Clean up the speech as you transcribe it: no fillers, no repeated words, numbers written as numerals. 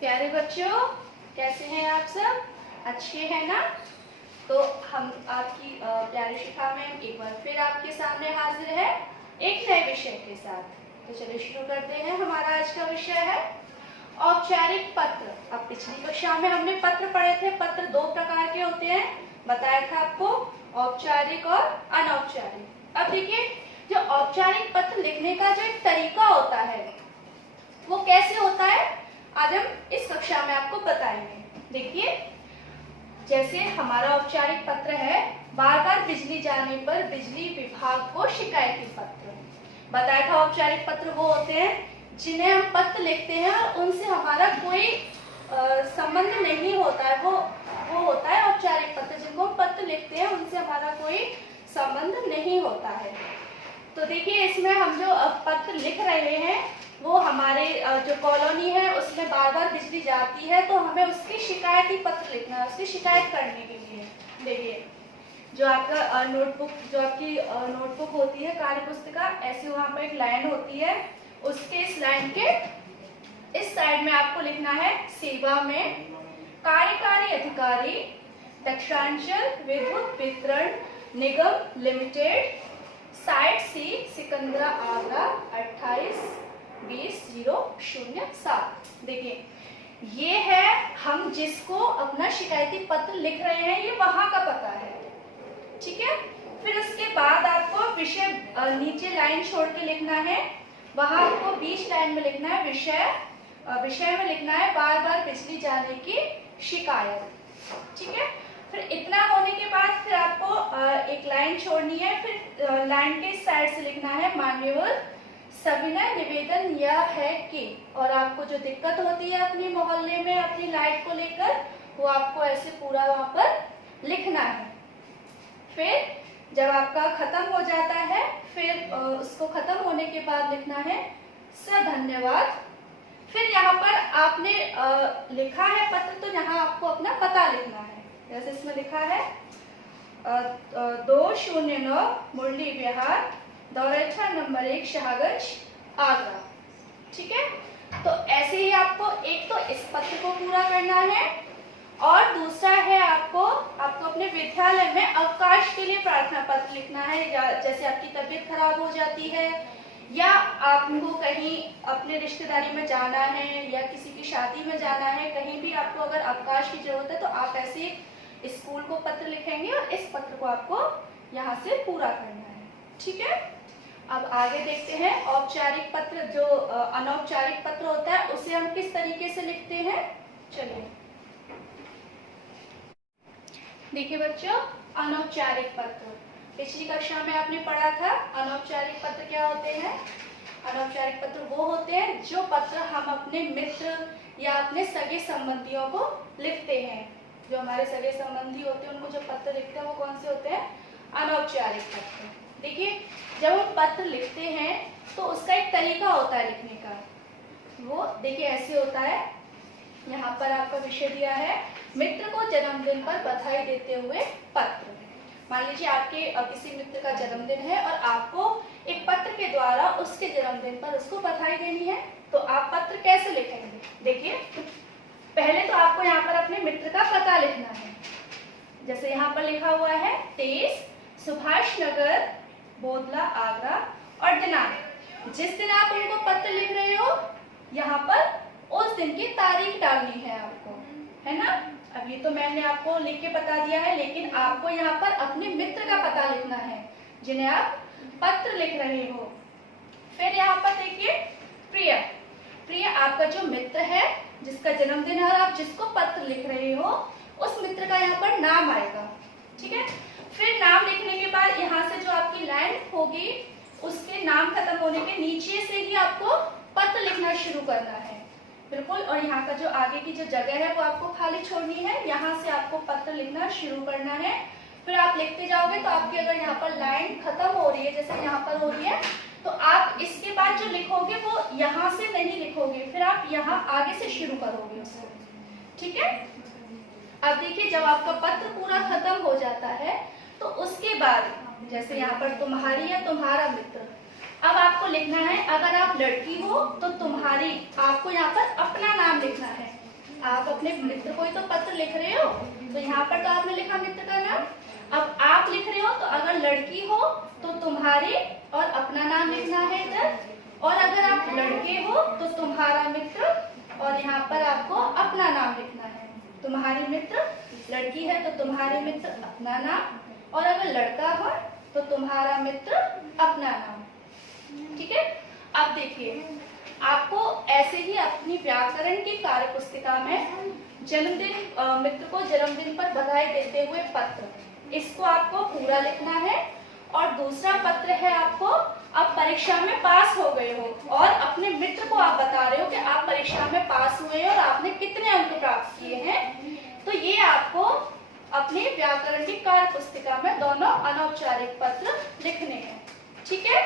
प्यारे बच्चों, कैसे हैं आप सब? अच्छे हैं ना? तो हम आपकी प्यारी शिखा मैम एक बार फिर आपके सामने हाजिर है एक नए विषय के साथ। तो चलिए शुरू करते हैं। हमारा आज का विषय है औपचारिक पत्र। अब पिछली कक्षा में हमने पत्र पढ़े थे। पत्र दो प्रकार के होते हैं, बताया था आपको, औपचारिक और अनौपचारिक। अब देखिए, जो औपचारिक पत्र लिखने का जो एक तरीका होता है वो कैसे होता है, आज हम इस कक्षा में आपको बताएंगे। देखिए, जैसे हमारा औपचारिक पत्र है, बार बार बिजली जाने पर बिजली विभाग को शिकायती पत्र। बताया था औपचारिक पत्र वो होते हैं जिन्हें हम पत्र लिखते हैं और उनसे हमारा कोई संबंध नहीं होता है, वो होता है औपचारिक पत्र। जिनको हम पत्र लिखते हैं उनसे हमारा कोई संबंध नहीं होता है। तो देखिए, इसमें हम जो पत्र लिख रहे हैं वो हमारे जो कॉलोनी है उसमें बार बार बिजली जाती है, तो हमें उसकी शिकायती पत्र लिखना है, उसकी शिकायत करने के लिए। देखिए, जो आपका नोटबुक, जो आपकी नोटबुक होती है, कार्य पुस्तिका, ऐसी वहां पर एक लाइन होती है। उसके इस लाइन के इस साइड में आपको लिखना है सेवा में कार्यकारी अधिकारी दक्षिणांचल विद्युत वितरण निगम लिमिटेड, साइट सी, सिकंदरा, आगरा, 28-20-007। देखिए, ये है हम जिसको अपना शिकायती पत्र लिख रहे हैं, ये वहां का पता है। ठीक है। फिर उसके बाद आपको विषय नीचे लाइन छोड़ के लिखना है, वहां आपको बीच लाइन में लिखना है विषय में लिखना है बार बार बिजली जाने की शिकायत। ठीक है। फिर इतना होने के बाद फिर आपको एक लाइन छोड़नी है, फिर लाइन के साइड से लिखना है मान्यवर सविनय निवेदन यह है कि, और आपको जो दिक्कत होती है अपने मोहल्ले में अपनी लाइट को लेकर, वो आपको ऐसे पूरा वहां पर लिखना है। फिर जब आपका खत्म हो जाता है, फिर उसको खत्म होने के बाद लिखना है धन्यवाद। फिर यहाँ पर आपने लिखा है पत्र, तो यहाँ आपको अपना पता लिखना है। जैसे इसमें लिखा है 209 मुरली विहार, दौलतखान नंबर 1, शाहगंज, आगरा। ठीक है। तो ऐसे ही आपको एक तो इस पत्र को पूरा करना है, और दूसरा है आपको अपने विद्यालय में अवकाश के लिए प्रार्थना पत्र लिखना है। जैसे आपकी तबीयत खराब हो जाती है, या आपको कहीं अपने रिश्तेदारी में जाना है, या किसी की शादी में जाना है, कहीं भी आपको अगर अवकाश की जरूरत है, तो आप ऐसे स्कूल को पत्र लिखेंगे और इस पत्र को आपको यहाँ से पूरा करना है। ठीक है। अब आगे देखते हैं औपचारिक पत्र। जो अनौपचारिक पत्र होता है उसे हम किस तरीके से लिखते हैं, चलिए देखिए बच्चों। अनौपचारिक पत्र पिछली कक्षा में आपने पढ़ा था। अनौपचारिक पत्र क्या होते हैं? अनौपचारिक पत्र वो होते हैं जो पत्र हम अपने मित्र या अपने सगे संबंधियों को लिखते हैं। जो हमारे सगे संबंधी होते हैं उनको जो पत्र लिखते हैं वो कौन से होते हैं? अनौपचारिक पत्र। देखिए, जब हम पत्र लिखते हैं तो उसका एक तरीका होता है लिखने का। वो देखिए ऐसे होता है। यहाँ पर आपका विषय दिया है मित्र को जन्मदिन पर बधाई देते हुए पत्र। मान लीजिए आपके किसी मित्र का जन्मदिन है और आपको एक पत्र के द्वारा उसके जन्मदिन पर उसको बधाई देनी है, तो आप पत्र कैसे लिखेंगे? देखिए, पहले तो आपको यहाँ पर अपने मित्र का पता लिखना है। जैसे यहाँ पर लिखा हुआ है 23 सुभाष नगर, बोदला, आगरा, और दिनांक। जिस दिन आप उनको पत्र लिख रहे हो, यहाँ पर उस दिन की तारीख डालनी है आपको, है ना? अब ये तो मैंने आपको लिख के बता दिया है, लेकिन आपको यहाँ पर अपने मित्र का पता लिखना है जिन्हें आप पत्र लिख रहे हो। फिर यहाँ पर देखिए प्रिय आपका जो मित्र है जिसका जन्मदिन है और आप जिसको पत्र लिख रहे हो, उस मित्र का यहाँ पर नाम आएगा। ठीक है। फिर नाम लिखने के बाद यहाँ से जो आपकी लाइन होगी उसके नाम खत्म होने के नीचे से ही आपको पत्र लिखना शुरू करना है। बिल्कुल। और यहाँ का जो आगे की जो जगह है वो आपको खाली छोड़नी है, यहाँ से आपको पत्र लिखना शुरू करना है। फिर आप लिखते जाओगे तो आपकी अगर यहाँ पर लाइन खत्म हो रही है, जैसे यहाँ पर हो रही है, तो आप इसके बाद जो लिखोगे वो यहाँ से नहीं लिखोगे, फिर आप यहाँ आगे से शुरू करोगे उसको। ठीक है। अब देखिए, जब आपका पत्र पूरा खत्म हो जाता है तो उसके बाद जैसे यहाँ पर तुम्हारी या तुम्हारा मित्र, अब आपको लिखना है, अगर आप लड़की हो तो तुम्हारी, आपको यहाँ पर अपना नाम लिखना है। आप अपने मित्र को ही तो पत्र लिख रहे हो, तो यहाँ पर तो आपने लिखा मित्र का नाम। अब आप लिख रहे हो तो अगर लड़की हो तो तुम्हारे और अपना नाम लिखना है इधर, और अगर आप लड़के हो तो तुम्हारा मित्र और यहाँ पर आपको अपना नाम लिखना है। तुम्हारी मित्र लड़की है तो तुम्हारे मित्र अपना नाम, और अगर लड़का हो तो तुम्हारा मित्र अपना नाम। ठीक है। अब देखिए, आपको ऐसे ही अपनी व्याकरण की कार्य पुस्तिका में जन्मदिन, मित्र को जन्मदिन पर बधाई देते हुए पत्र, इसको आपको पूरा लिखना है। और दूसरा पत्र है आपको, अब परीक्षा में पास हो गए हो और अपने मित्र को आप बता रहे हो कि आप परीक्षा में पास हुए और आपने कितने अंक प्राप्त किए हैं, तो ये आपको अपनी व्याकरण की कार्य पुस्तिका में दोनों अनौपचारिक पत्र लिखने हैं। ठीक है।